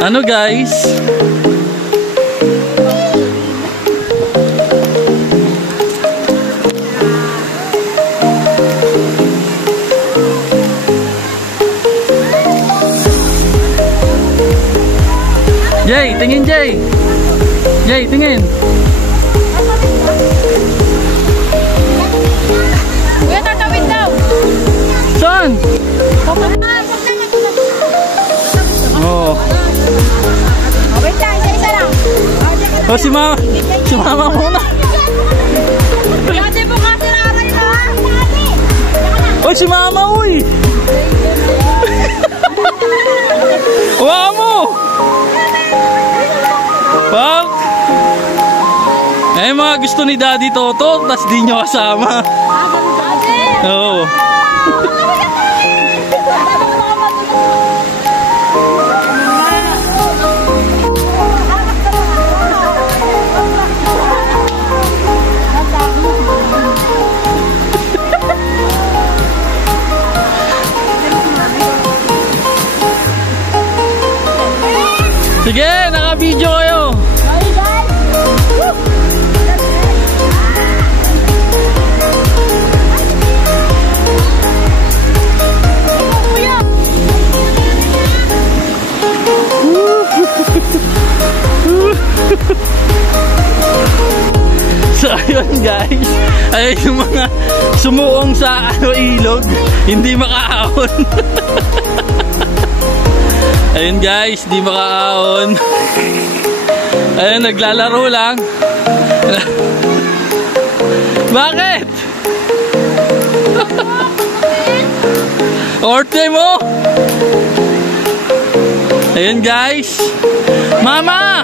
Ano guys? Jay, tingin Jay. Jay, tingin. Kuya, tatawid daw. Saan? Oh. Wait lang, isa-isa lang. Oh, si Mama muna. Dati po kasi naray na. Oh, si Mama, uy. Wow mo. Pag eh mga gusto ni Daddy Toto, tas di nyo kasama. Oo. Sige, naka-video kayo. So ayun guys, ayun yung mga sumuong sa ilog, hindi makaahon. Ayun guys, di makaahon. Ayun, naglalaro lang. Bakit? Orte mo? Ayun guys. Mama!